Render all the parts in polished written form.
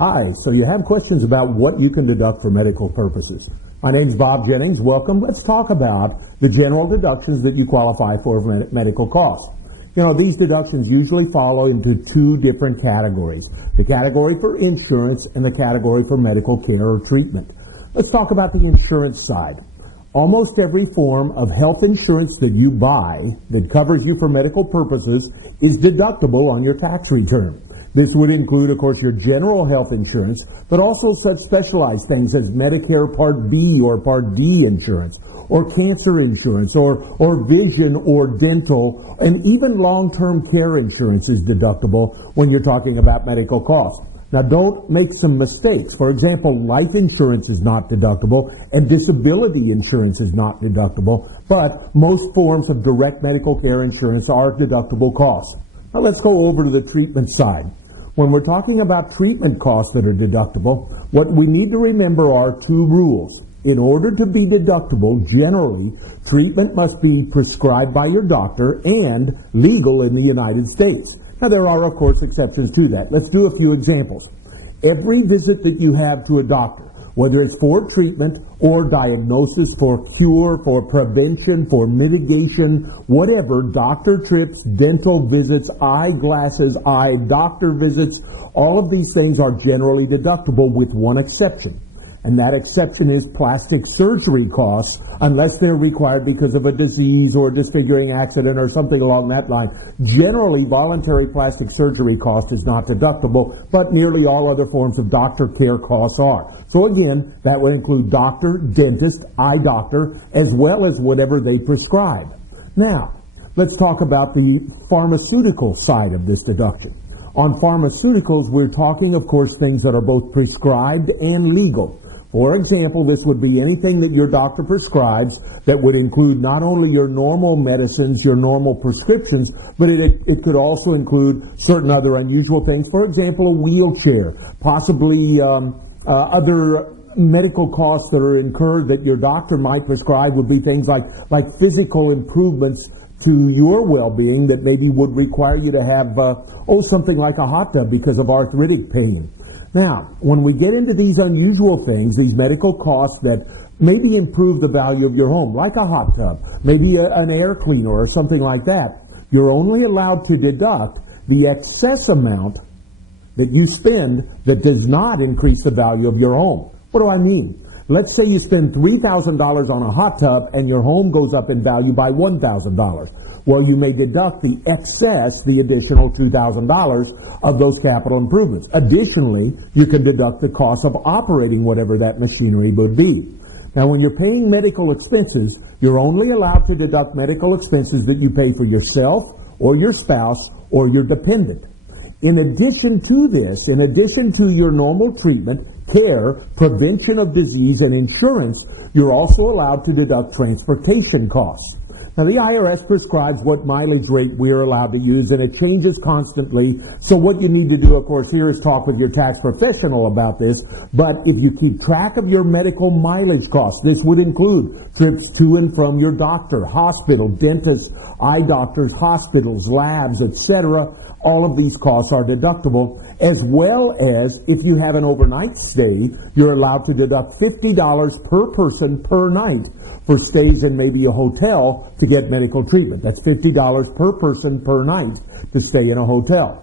Hi, so you have questions about what you can deduct for medical purposes. My name's Bob Jennings. Welcome. Let's talk about the general deductions that you qualify for medical costs. You know, these deductions usually fall into two different categories. The category for insurance and the category for medical care or treatment. Let's talk about the insurance side. Almost every form of health insurance that you buy that covers you for medical purposes is deductible on your tax return. This would include, of course, your general health insurance, but also such specialized things as Medicare Part B or Part D insurance, or cancer insurance, or vision or dental, and even long-term care insurance is deductible when you're talking about medical costs. Now, don't make some mistakes. For example, life insurance is not deductible, and disability insurance is not deductible, but most forms of direct medical care insurance are deductible costs. Now, let's go over to the treatment side. When we're talking about treatment costs that are deductible, what we need to remember are two rules. In order to be deductible, generally, treatment must be prescribed by your doctor and legal in the United States. Now, there are, of course, exceptions to that. Let's do a few examples. Every visit that you have to a doctor, whether it's for treatment or diagnosis, for cure, for prevention, for mitigation, whatever, doctor trips, dental visits, eyeglasses, eye doctor visits, all of these things are generally deductible with one exception. And that exception is plastic surgery costs, unless they're required because of a disease or a disfiguring accident or something along that line. Generally, voluntary plastic surgery cost is not deductible, but nearly all other forms of doctor care costs are. So again, that would include doctor, dentist, eye doctor, as well as whatever they prescribe. Now, let's talk about the pharmaceutical side of this deduction. On pharmaceuticals, we're talking, of course, things that are both prescribed and legal. For example, this would be anything that your doctor prescribes that would include not only your normal medicines, your normal prescriptions, but it could also include certain other unusual things. For example, a wheelchair, possibly other medical costs that are incurred that your doctor might prescribe would be things like physical improvements to your well-being that maybe would require you to have, something like a hot tub because of arthritic pain. Now, when we get into these unusual things, these medical costs that maybe improve the value of your home, like a hot tub, maybe an air cleaner or something like that, you're only allowed to deduct the excess amount that you spend that does not increase the value of your home. What do I mean? Let's say you spend $3,000 on a hot tub and your home goes up in value by $1,000. Well, you may deduct the excess, the additional $2,000 of those capital improvements. Additionally, you can deduct the cost of operating whatever that machinery would be. Now, when you're paying medical expenses, you're only allowed to deduct medical expenses that you pay for yourself or your spouse or your dependent. In addition to this, in addition to your normal treatment, care, prevention of disease, and insurance, you're also allowed to deduct transportation costs. Now, the IRS prescribes what mileage rate we're allowed to use, and it changes constantly. So what you need to do, of course, here is talk with your tax professional about this. But if you keep track of your medical mileage costs, this would include trips to and from your doctor, hospital, dentist, eye doctors, hospitals, labs, etc. All of these costs are deductible, as well as if you have an overnight stay, you're allowed to deduct $50 per person per night for stays in maybe a hotel to get medical treatment. That's $50 per person per night to stay in a hotel.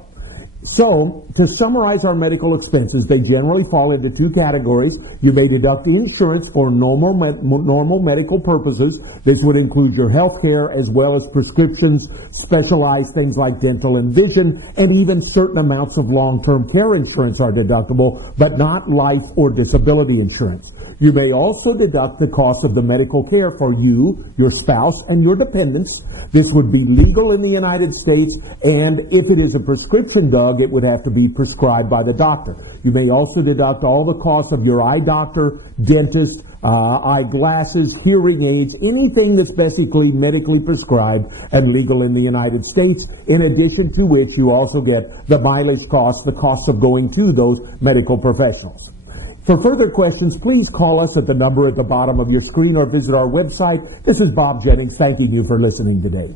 So, to summarize our medical expenses, they generally fall into two categories. You may deduct insurance for normal medical purposes. This would include your health care as well as prescriptions, specialized things like dental and vision, and even certain amounts of long-term care insurance are deductible, but not life or disability insurance. You may also deduct the cost of the medical care for you, your spouse, and your dependents. This would be legal in the United States, and if it is a prescription drug, it would have to be prescribed by the doctor. You may also deduct all the costs of your eye doctor, dentist, eyeglasses, hearing aids, anything that's basically medically prescribed and legal in the United States, in addition to which you also get the mileage costs, the costs of going to those medical professionals. For further questions, please call us at the number at the bottom of your screen or visit our website. This is Bob Jennings, thanking you for listening today.